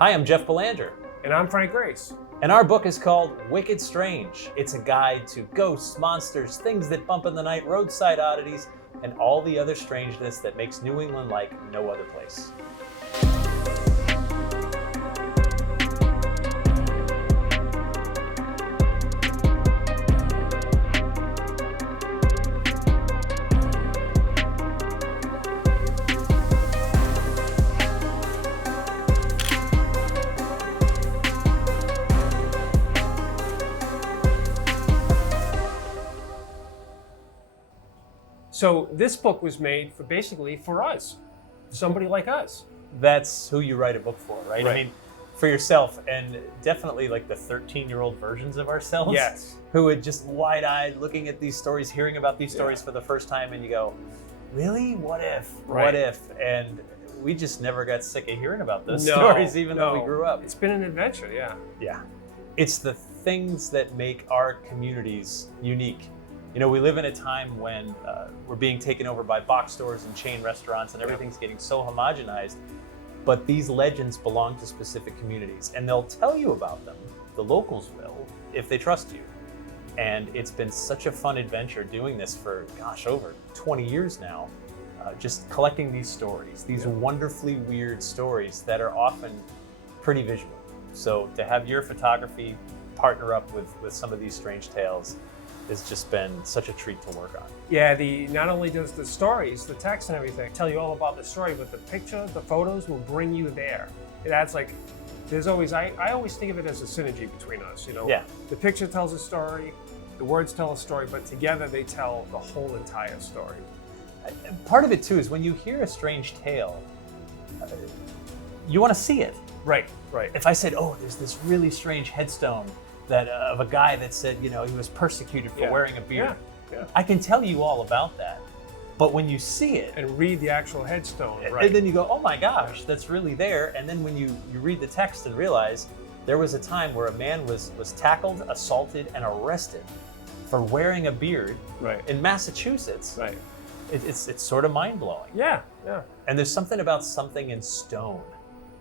Hi, I'm Jeff Belanger. And I'm Frank Grace. And our book is called Wicked Strange. It's a guide to ghosts, monsters, things that bump in the night, roadside oddities, and all the other strangeness that makes New England like no other place. So this book was made for us, somebody like us. That's who you write a book for, right? Right. I mean, for yourself, and definitely like the 13-year-old versions of ourselves. Yes. Who would just wide-eyed looking at these stories, hearing about these stories for the first time, and you go, really? What if? Right. What if? And we just never got sick of hearing about those stories, even though we grew up. It's been an adventure, yeah. Yeah. It's the things that make our communities unique. You know, we live in a time when we're being taken over by box stores and chain restaurants and everything's getting so homogenized, but these legends belong to specific communities and they'll tell you about them. The locals will, if they trust you. And it's been such a fun adventure doing this for, over 20 years now, just collecting these stories, these wonderfully weird stories that are often pretty visual. So to have your photography partner up with some of these strange tales, it's just been such a treat to work on. Yeah, not only does the stories, the text and everything tell you all about the story, but the picture, the photos will bring you there. It adds I always think of it as a synergy between us, you know? Yeah. The picture tells a story, the words tell a story, but together they tell the whole entire story. Part of it too is when you hear a strange tale, you want to see it. Right. If I said, there's this really strange headstone that of a guy that said, he was persecuted for wearing a beard. Yeah. I can tell you all about that. But when you see it and read the actual headstone, and then you go, oh my gosh, that's really there. And then when you read the text and realize there was a time where a man was tackled, assaulted, and arrested for wearing a beard in Massachusetts. Right. It's sort of mind-blowing. Yeah. And there's something about something in stone.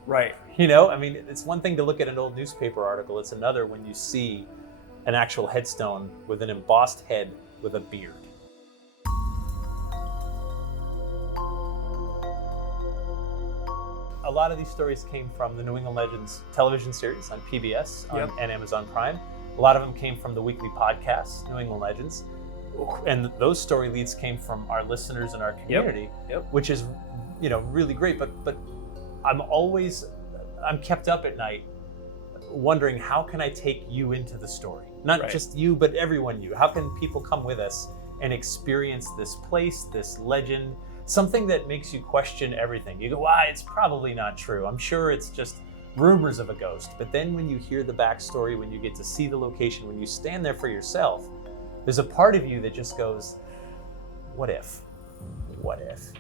Right. It's one thing to look at an old newspaper article. It's another when you see an actual headstone with an embossed head with a beard. A lot of these stories came from the New England Legends television series on PBS and Amazon Prime. A lot of them came from the weekly podcast, New England Legends. And those story leads came from our listeners in our community, which is, really great. But I'm kept up at night wondering, how can I take you into the story? Not just you, but everyone How can people come with us and experience this place, this legend, something that makes you question everything? You go, it's probably not true. I'm sure it's just rumors of a ghost. But then when you hear the backstory, when you get to see the location, when you stand there for yourself, there's a part of you that just goes, what if? What if?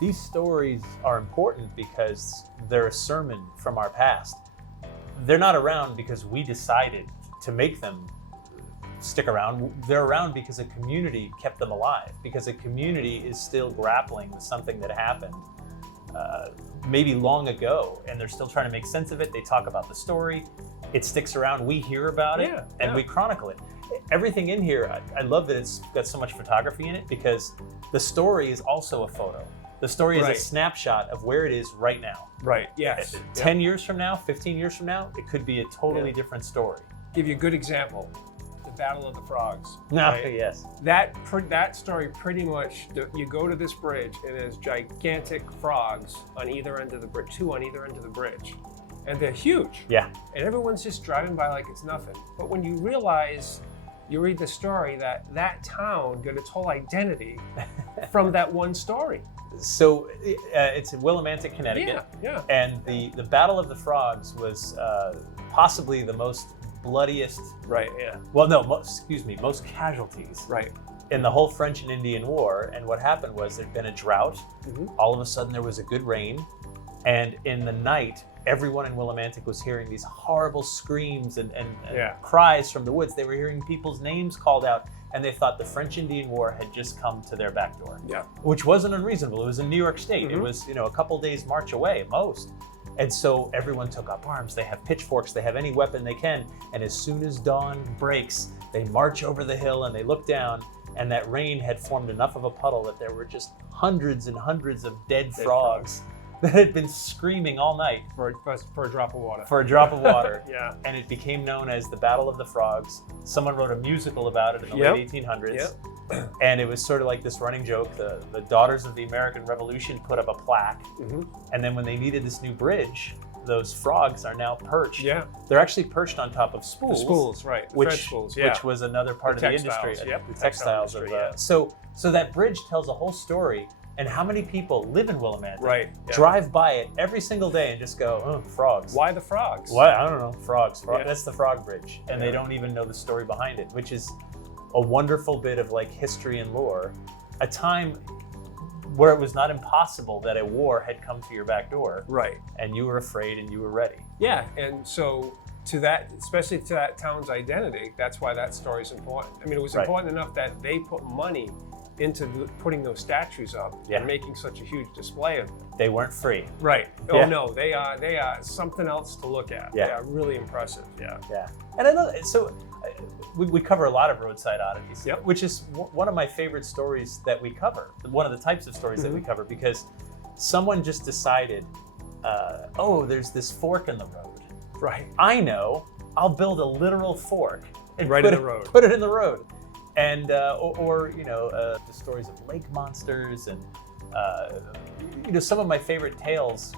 These stories are important because they're a sermon from our past. They're not around because we decided to make them stick around. They're around because a community kept them alive, because a community is still grappling with something that happened maybe long ago, and they're still trying to make sense of it. They talk about the story. It sticks around. We hear about it, and we chronicle it. Everything in here, I love that it's got so much photography in it, because the story is also a photo. The story is a snapshot of where it is right now. Right, yes. 10 years from now, 15 years from now, it could be a totally different story. Give you a good example. The Battle of the Frogs. Yes. That story pretty much, you go to this bridge and there's gigantic frogs on either end of the bridge, two on either end of the bridge. And they're huge. Yeah. And everyone's just driving by like it's nothing. But when you realize, you read the story, that town got its whole identity from that one story. So it's in Willimantic, Connecticut. Yeah. And the Battle of the Frogs was possibly the most bloodiest. Right, yeah. Well, no, most casualties. Right. In the whole French and Indian War. And what happened was there'd been a drought. Mm-hmm. All of a sudden there was a good rain. And in the night, everyone in Willimantic was hearing these horrible screams and cries from the woods. They were hearing people's names called out. and they thought the French Indian War had just come to their back door. Yeah. Which wasn't unreasonable. It was in New York State. It was, a couple days march away at most. And so everyone took up arms. They have pitchforks, they have any weapon they can. And as soon as dawn breaks, they march over the hill and they look down, and that rain had formed enough of a puddle that there were just hundreds and hundreds of dead frogs that had been screaming all night For a drop of water. for a drop of water. Yeah. And it became known as the Battle of the Frogs. Someone wrote a musical about it in the late 1800s. And it was sort of like this running joke. The Daughters of the American Revolution put up a plaque. And then when they needed this new bridge, those frogs are now perched. Yeah. They're actually perched on top of spools. The spools, right. The French spools, Which was another part of the industry. The textiles industry, of So that bridge tells a whole story. And how many people live in Willimantic, yeah. drive by it every single day and just go, oh, frogs. Why the frogs? What? I don't know. Frogs. Yeah. That's the frog bridge. And they don't even know the story behind it, which is a wonderful bit of like history and lore. A time where it was not impossible that a war had come to your back door. Right. And you were afraid and you were ready. Yeah, and so to that, especially to that town's identity, that's why that story is important. I mean, it was important enough that they put money into putting those statues up and making such a huge display of them. They weren't free. Right. Oh no, they are something else to look at. Yeah. They are really impressive. Yeah. Yeah. And I know, so we cover a lot of roadside oddities, which is one of my favorite stories that we cover. One of the types of stories that we cover, because someone just decided, oh, there's this fork in the road. Right. I know, I'll build a literal fork and Right in the road. Put it in the road. And the stories of lake monsters and some of my favorite tales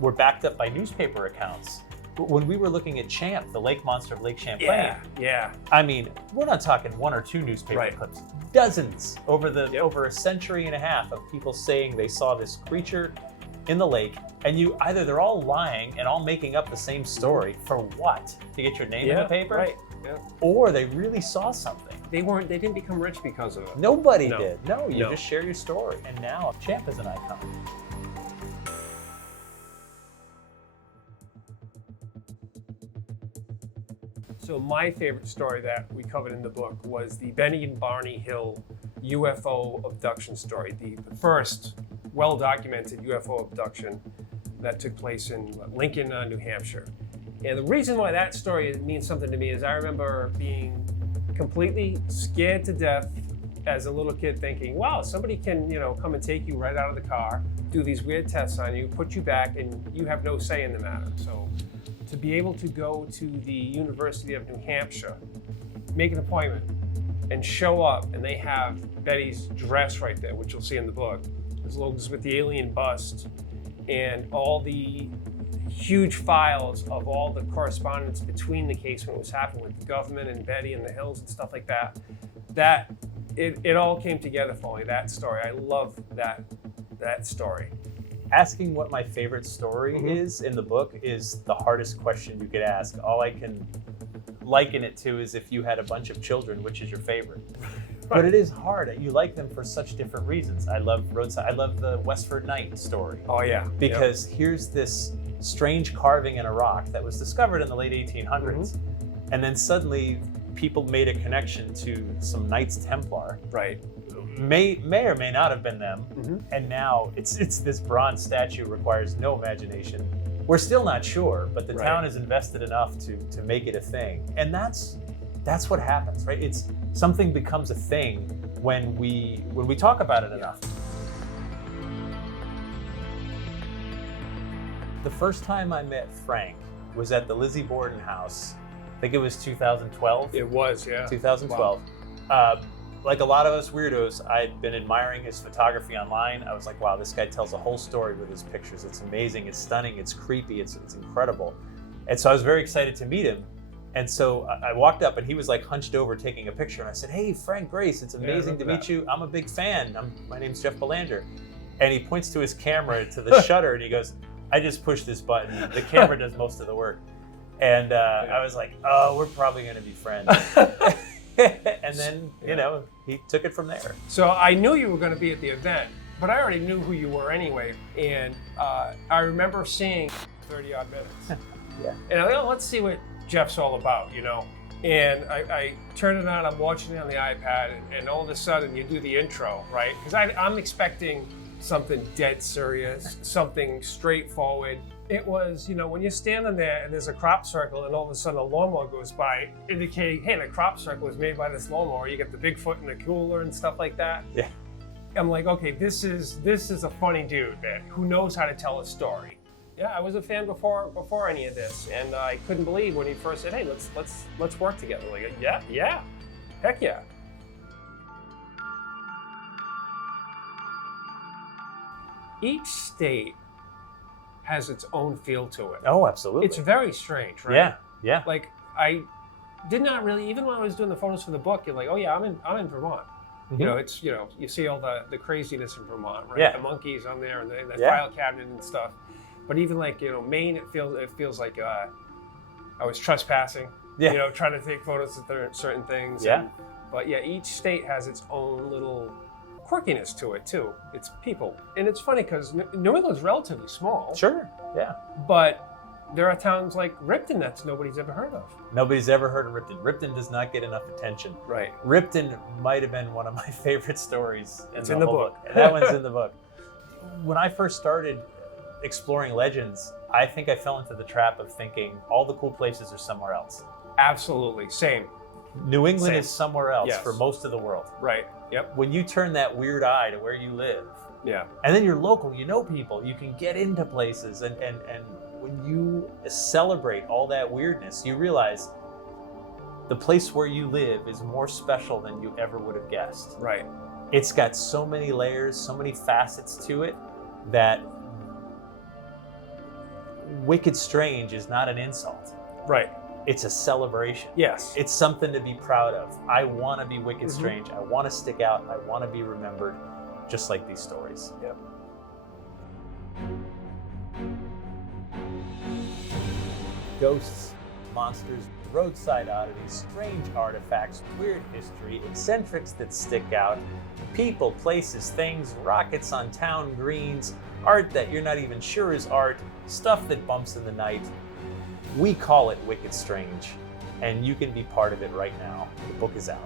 were backed up by newspaper accounts. When we were looking at Champ, the lake monster of Lake Champlain, I mean, we're not talking one or two newspaper clips, dozens over a century and a half of people saying they saw this creature in the lake, and they're all lying and all making up the same story for what? To get your name in the paper? Right. Yeah. Or they really saw something. They didn't become rich because of it. Nobody did. No, you just share your story. And now Champ is an icon. So my favorite story that we covered in the book was the Betty and Barney Hill UFO abduction story, the first well-documented UFO abduction that took place in Lincoln, New Hampshire. And the reason why that story means something to me is I remember being completely scared to death as a little kid, thinking, wow, somebody can, come and take you right out of the car, do these weird tests on you, put you back, and you have no say in the matter. So to be able to go to the University of New Hampshire, make an appointment, and show up, and they have Betty's dress right there, which you'll see in the book, as well as with the alien bust, and all the huge files of all the correspondence between the case when it was happening with the government and Betty and the Hills and stuff like that. It all came together for me, that story. I love that story. Asking what my favorite story is in the book is the hardest question you could ask. All I can liken it to is if you had a bunch of children, which is your favorite? But it is hard. You like them for such different reasons. I love Roadside. I love the Westford Night story. Oh yeah. Because here's this strange carving in a rock that was discovered in the late 1800s. And then suddenly people made a connection to some Knights Templar. Right. May or may not have been them. And now it's this bronze statue requires no imagination. We're still not sure, but the town is invested enough to make it a thing. And that's what happens, right? It's something becomes a thing when we talk about it enough. The first time I met Frank was at the Lizzie Borden house. I think it was 2012. It was, yeah. 2012. Wow. Like a lot of us weirdos, I'd been admiring his photography online. I was like, wow, this guy tells a whole story with his pictures. It's amazing, it's stunning, it's creepy, it's incredible. And so I was very excited to meet him. And so I walked up and he was like hunched over taking a picture. And I said, hey, Frank Grace, it's amazing to meet you. I'm a big fan. My name's Jeff Belanger. And he points to his camera, to the shutter, and he goes, I just pushed this button. The camera does most of the work. And I was like, oh, we're probably going to be friends. And then, he took it from there. So I knew you were going to be at the event, but I already knew who you were anyway. And I remember seeing 30 odd minutes. And I thought, let's see what Jeff's all about, And I turn it on, I'm watching it on the iPad, and all of a sudden you do the intro, right? Because I'm expecting something dead serious, something straightforward. It was, when you're standing there and there's a crop circle and all of a sudden a lawnmower goes by, indicating, hey, the crop circle was made by this lawnmower. You get the Bigfoot in the cooler and stuff like that. Yeah. I'm like, okay, this is a funny dude, man, who knows how to tell a story. Yeah, I was a fan before any of this, and I couldn't believe when he first said, "Hey, let's work together." Like, yeah, heck yeah. Each state has its own feel to it. Oh, absolutely. It's very strange, right? Yeah. Like, I did not really, even when I was doing the photos for the book, you're like, oh yeah, I'm in Vermont. Mm-hmm. It's you see all the craziness in Vermont, right? Yeah. The monkeys on there and the file cabinet and stuff. But even like Maine, it feels like I was trespassing. Yeah. Trying to take photos of certain things. Yeah. But yeah, each state has its own little quirkiness to it too. It's people, and it's funny because New England's relatively small. Sure. Yeah. But there are towns like Ripton that nobody's ever heard of. Nobody's ever heard of Ripton. Ripton does not get enough attention. Right. Ripton might have been one of my favorite stories. It's in the book. That one's in the book. When I first started exploring legends, I think I fell into the trap of thinking all the cool places are somewhere else. Absolutely. Same. New England Same. is somewhere else Yes. for most of the world. Right. Yep. When you turn that weird eye to where you live, Yeah. and then you're local, you know people, you can get into places, and when you celebrate all that weirdness, you realize the place where you live is more special than you ever would have guessed. Right. It's got so many layers, so many facets to it that wicked strange is not an insult. Right. It's a celebration. Yes. It's something to be proud of. I want to be wicked strange. I want to stick out. I want to be remembered, just like these stories. Yep. Ghosts, monsters, roadside oddities, strange artifacts, weird history, eccentrics that stick out, people, places, things, rockets on town greens, art that you're not even sure is art, stuff that bumps in the night. We call it Wicked Strange, and you can be part of it right now. The book is out.